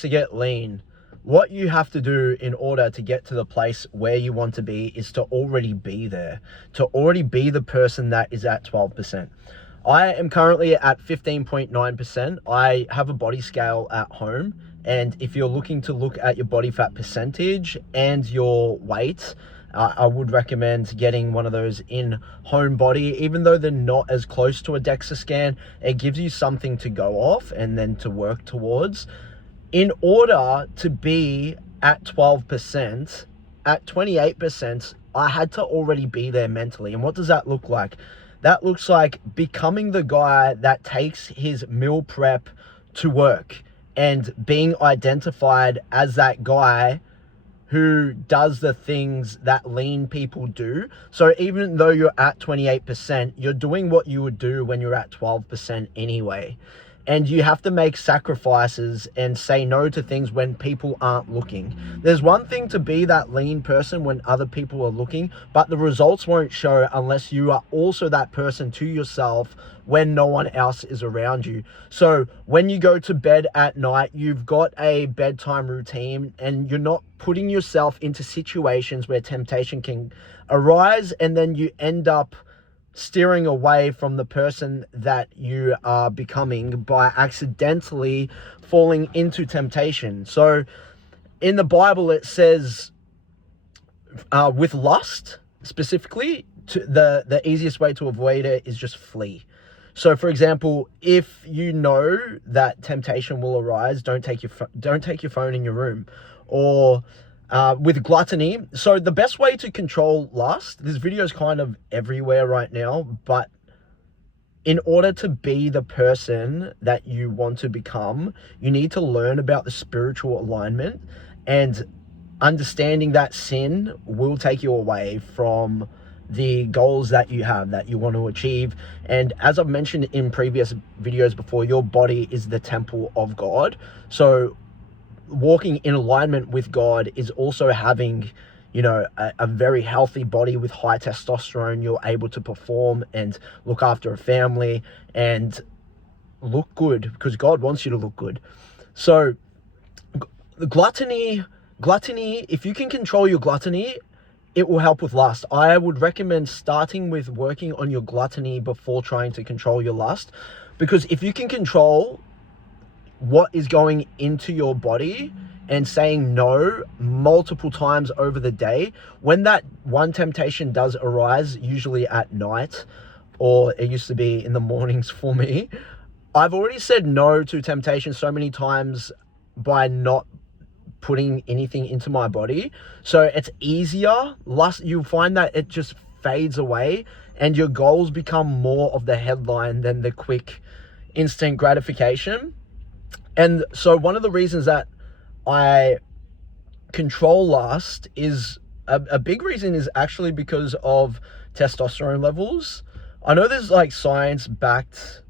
to get lean, what you have to do in order to get to the place where you want to be is to already be there, to already be the person that is at 12%. I am currently at 15.9%. I have a body scale at home, and if you're looking to look at your body fat percentage and your weight, I would recommend getting one of those in home body. Even though they're not as close to a DEXA scan, it gives you something to go off and then to work towards. In order to be at 12%, at 28%, I had to already be there mentally. And what does that look like? That looks like becoming the guy that takes his meal prep to work and being identified as that guy who does the things that lean people do. So even though you're at 28%, you're doing what you would do when you're at 12% anyway. And you have to make sacrifices and say no to things when people aren't looking. There's one thing to be that lean person when other people are looking, but the results won't show unless you are also that person to yourself when no one else is around you. So when you go to bed at night, you've got a bedtime routine and you're not putting yourself into situations where temptation can arise, and then you end up steering away from the person that you are becoming by accidentally falling into temptation. So in the Bible, it says with lust specifically, the easiest way to avoid it is just flee. So for example, if you know that temptation will arise, don't take your phone in your room. Or with gluttony, so the best way to control lust, this video is kind of everywhere right now, but in order to be the person that you want to become, you need to learn about the spiritual alignment and understanding that sin will take you away from the goals that you have, that you want to achieve. And as I've mentioned in previous videos before, your body is the temple of God. So walking in alignment with God is also having, you know, a very healthy body with high testosterone. You're able to perform and look after a family and look good because God wants you to look good. So gluttony, if you can control your gluttony, it will help with lust. I would recommend starting with working on your gluttony before trying to control your lust, because if you can control what is going into your body and saying no multiple times over the day, when that one temptation does arise, usually at night, or it used to be in the mornings for me, I've already said no to temptation so many times by not putting anything into my body. So it's easier. Lust, you'll find that it just fades away and your goals become more of the headline than the quick instant gratification. And so one of the reasons that I control lust is a big reason is actually because of testosterone levels. I know there's like science-backed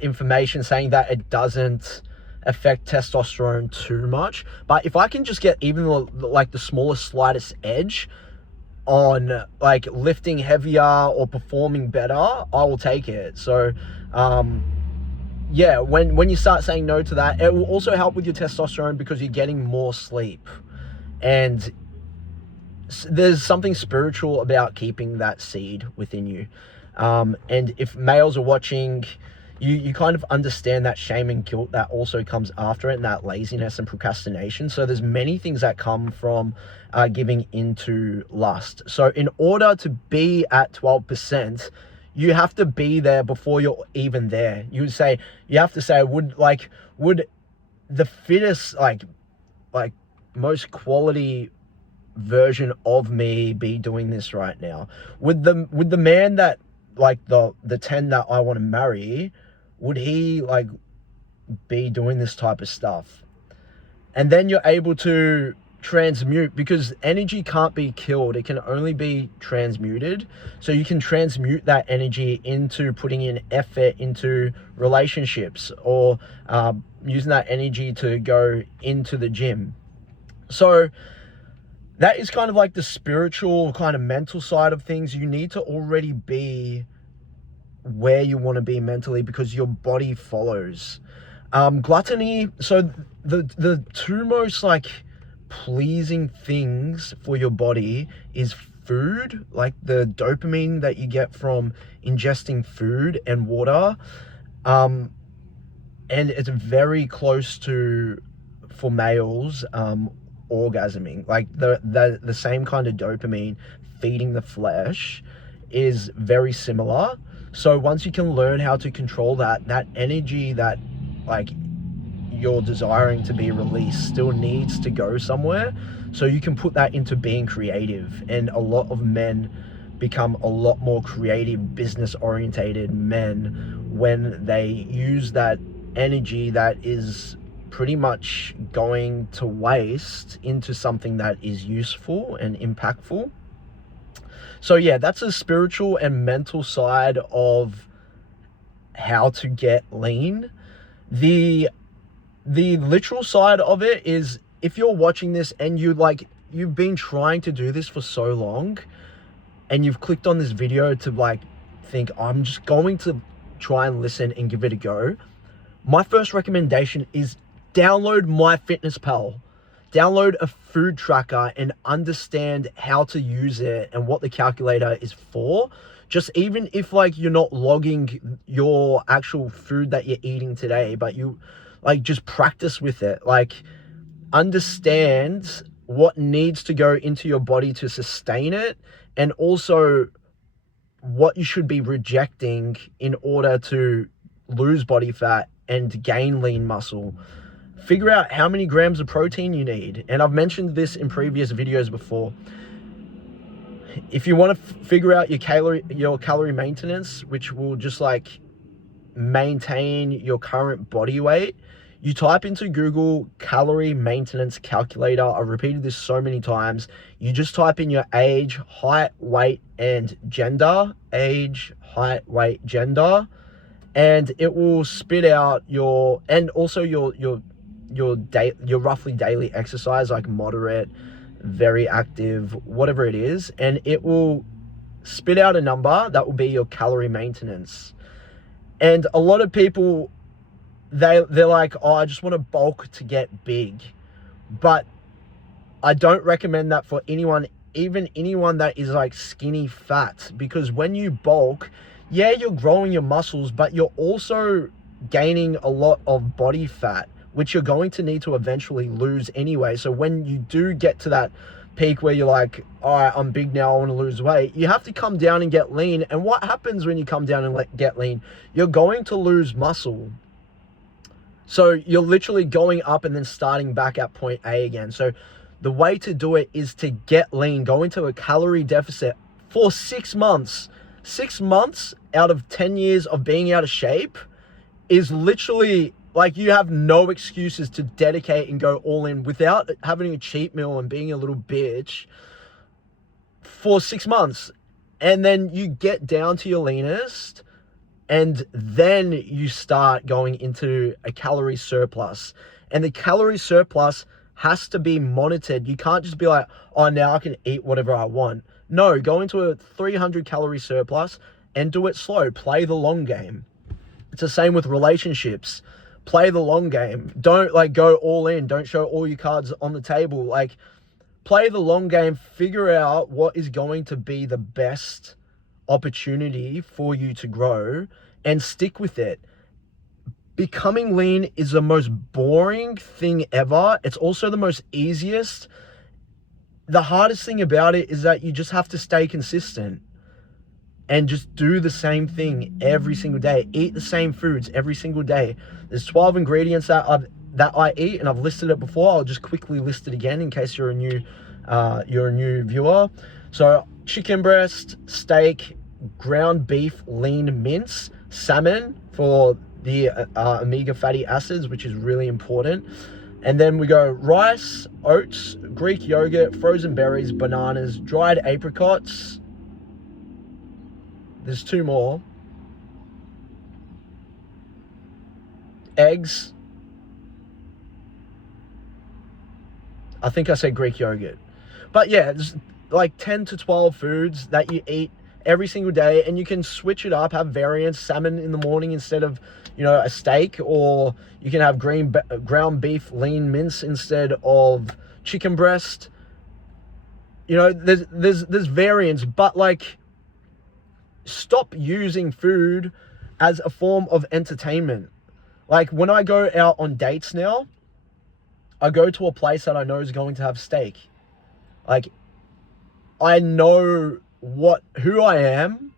information saying that it doesn't affect testosterone too much, but if I can just get even like the smallest, slightest edge on like lifting heavier or performing better, I will take it. So yeah, when you start saying no to that, it will also help with your testosterone because you're getting more sleep. And there's something spiritual about keeping that seed within you. And if males are watching, you kind of understand that shame and guilt that also comes after it, and that laziness and procrastination. So there's many things that come from giving into lust. So in order to be at 12%, you have to be there before you're even there. You have to say, would the fittest, like most quality version of me be doing this right now? Would the man that, like the 10 that I want to marry, would he like be doing this type of stuff? And then you're able to transmute, because energy can't be killed, it can only be transmuted. So you can transmute that energy into putting in effort into relationships, or using that energy to go into the gym. So that is kind of like the spiritual kind of mental side of things. You need to already be where you want to be mentally because your body follows. Gluttony. So the two most like pleasing things for your body is food, like the dopamine that you get from ingesting food and water. And it's very close to, for males, orgasming. Like the same kind of dopamine feeding the flesh is very similar. So once you can learn how to control that energy that like you're desiring to be released still needs to go somewhere, so you can put that into being creative. And a lot of men become a lot more creative, business orientated men when they use that energy that is pretty much going to waste into something that is useful and impactful. So yeah, that's a spiritual and mental side of how to get lean. The literal side of it is, if you're watching this and you've been trying to do this for so long and you've clicked on this video to like think, I'm just going to try and listen and give it a go, my first recommendation is download MyFitnessPal. Download a food tracker and understand how to use it and what the calculator is for. Just even if like you're not logging your actual food that you're eating today, but you like just practice with it. Like understand what needs to go into your body to sustain it, and also what you should be rejecting in order to lose body fat and gain lean muscle. Figure out how many grams of protein you need. And I've mentioned this in previous videos before. If you want to figure out your calorie maintenance, which will just like maintain your current body weight, you type into Google calorie maintenance calculator. I've repeated this so many times. You just type in your age, height, weight, and gender. Age, height, weight, gender. And it will spit out your roughly daily exercise, like moderate, very active, whatever it is. And it will spit out a number that will be your calorie maintenance. And a lot of people, they're like, oh, I just want to bulk to get big. But I don't recommend that for anyone, even anyone that is like skinny fat, because when you bulk, yeah, you're growing your muscles, but you're also gaining a lot of body fat, which you're going to need to eventually lose anyway. So when you do get to that peak where you're like, all right, I'm big now, I want to lose weight, you have to come down and get lean. And what happens when you come down and get lean? You're going to lose muscle. So you're literally going up and then starting back at point A again. So the way to do it is to get lean, go into a calorie deficit for 6 months. 6 months out of 10 years of being out of shape is literally like, you have no excuses to dedicate and go all in without having a cheat meal and being a little bitch for 6 months. And then you get down to your leanest, and then you start going into a calorie surplus. And the calorie surplus has to be monitored. You can't just be like, oh, now I can eat whatever I want. No, go into a 300 calorie surplus and do it slow. Play the long game. It's the same with relationships. Play the long game. Don't like go all in. Don't show all your cards on the table. Like, play the long game. Figure out what is going to be the best opportunity for you to grow and stick with it. Becoming lean is the most boring thing ever. It's also the most easiest. The hardest thing about it is that you just have to stay consistent and just do the same thing every single day. Eat the same foods every single day. There's 12 ingredients that I eat, and I've listed it before. I'll just quickly list it again in case you're a new viewer. So chicken breast, steak, ground beef, lean mince, salmon for the omega fatty acids, which is really important. And then we go rice, oats, Greek yogurt, frozen berries, bananas, dried apricots. There's 2 more. Eggs. I think I said Greek yogurt. But yeah, there's like 10 to 12 foods that you eat every single day, and you can switch it up, have variants, salmon in the morning instead of, you know, a steak, or you can have ground beef lean mince instead of chicken breast. You know, there's variants, but like, stop using food as a form of entertainment. Like, when I go out on dates now, I go to a place that I know is going to have steak. Like, I know who I am,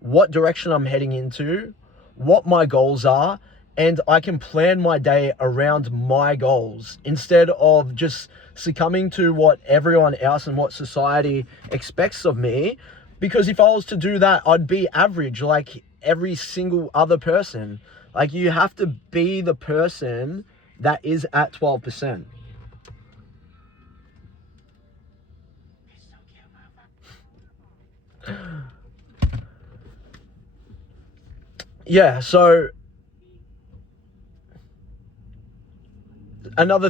what direction I'm heading into, what my goals are, and I can plan my day around my goals instead of just succumbing to what everyone else and what society expects of me. Because if I was to do that, I'd be average like every single other person. Like, you have to be the person that is at 12%. Yeah, so another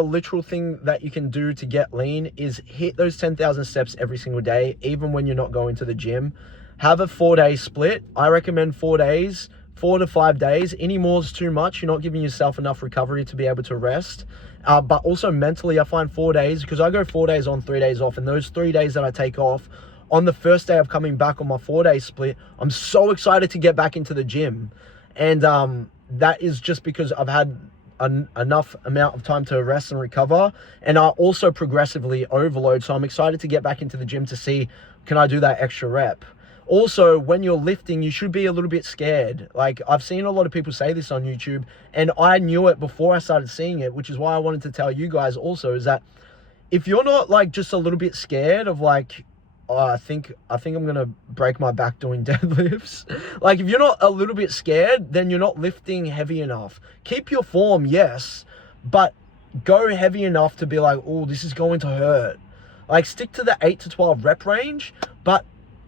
literal thing that you can do to get lean is hit those 10,000 steps every single day, even when you're not going to the gym. Have a 4-day split. I recommend 4 days, 4 to 5 days. Any more is too much. You're not giving yourself enough recovery to be able to rest. But also mentally, I find 4 days, because I go 4 days on, 3 days off, and those 3 days that I take off, on the first day of coming back on my 4-day split, I'm so excited to get back into the gym. And that is just because I've had enough amount of time to rest and recover, and I also progressively overload, so I'm excited to get back into the gym to see, can I do that extra rep? Also, when you're lifting, you should be a little bit scared. Like, I've seen a lot of people say this on YouTube, and I knew it before I started seeing it, which is why I wanted to tell you guys also, is that if you're not like just a little bit scared of like, oh, I think I'm gonna break my back doing deadlifts. Like, if you're not a little bit scared, then you're not lifting heavy enough. Keep your form, yes, but go heavy enough to be like, oh, this is going to hurt. Like, stick to the 8 to 12 rep range, but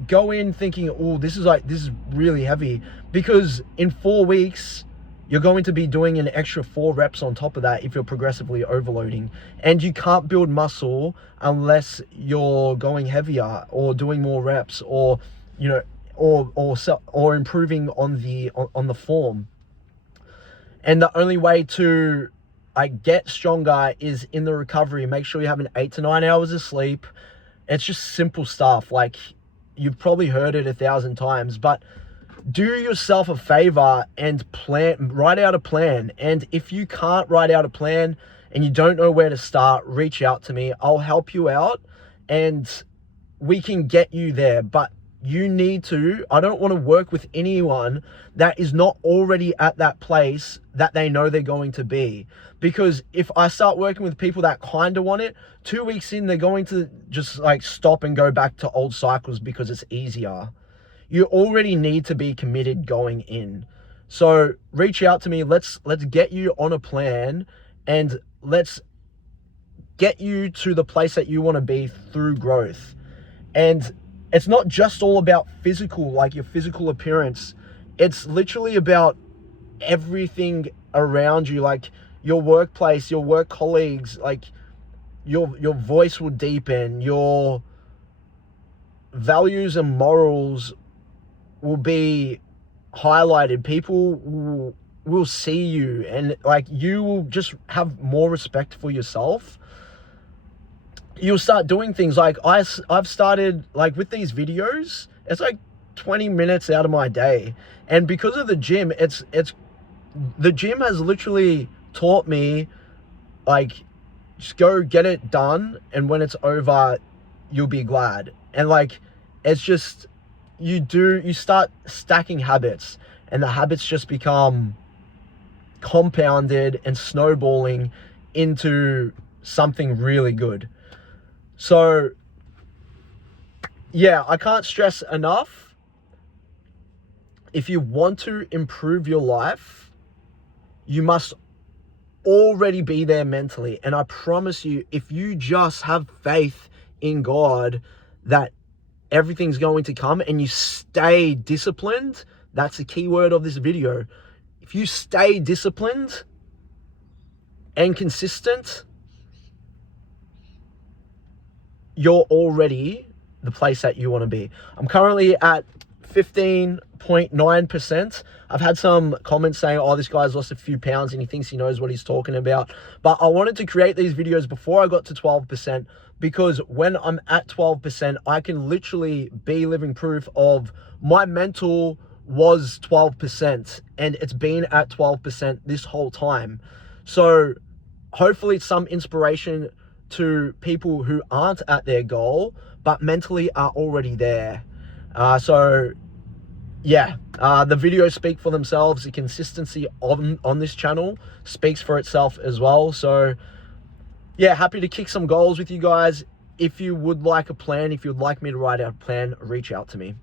go in thinking, oh, this is really heavy, because in 4 weeks, you're going to be doing an extra 4 reps on top of that if you're progressively overloading. And you can't build muscle unless you're going heavier or doing more reps, or, you know, or improving on the form. And the only way to get stronger is in the recovery. Make sure you have an 8 to 9 hours of sleep. It's just simple stuff. Like, you've probably heard it 1,000 times, but do yourself a favor and write out a plan. And if you can't write out a plan and you don't know where to start, reach out to me. I'll help you out and we can get you there. But you need to, I don't want to work with anyone that is not already at that place that they know they're going to be. Because if I start working with people that kind of want it, 2 weeks in, they're going to just like stop and go back to old cycles because it's easier. You already need to be committed going in. So reach out to me. Let's get you on a plan, and let's get you to the place that you want to be through growth. And it's not just all about physical, like your physical appearance. It's literally about everything around you, like your workplace, your work colleagues, like your voice will deepen, your values and morals will be highlighted. People will see you, and like, you will just have more respect for yourself. You'll start doing things like I've started, like, with these videos, it's like 20 minutes out of my day, and because of the gym, it's the gym has literally taught me, like, just go get it done, and when it's over, you'll be glad. And like, it's just, you start stacking habits, and the habits just become compounded and snowballing into something really good. So yeah, I can't stress enough, if you want to improve your life, you must already be there mentally. And I promise you, if you just have faith in God that everything's going to come, and you stay disciplined, that's the key word of this video. If you stay disciplined and consistent, you're already the place that you want to be. I'm currently at 15.9%. I've had some comments saying, oh, this guy's lost a few pounds and he thinks he knows what he's talking about. But I wanted to create these videos before I got to 12%, because when I'm at 12%, I can literally be living proof of my mental was 12% and it's been at 12% this whole time. So hopefully it's some inspiration to people who aren't at their goal but mentally are already there. So yeah, the videos speak for themselves. The consistency on this channel speaks for itself as well. So yeah, happy to kick some goals with you guys. If you would like a plan, if you'd like me to write out a plan, reach out to me.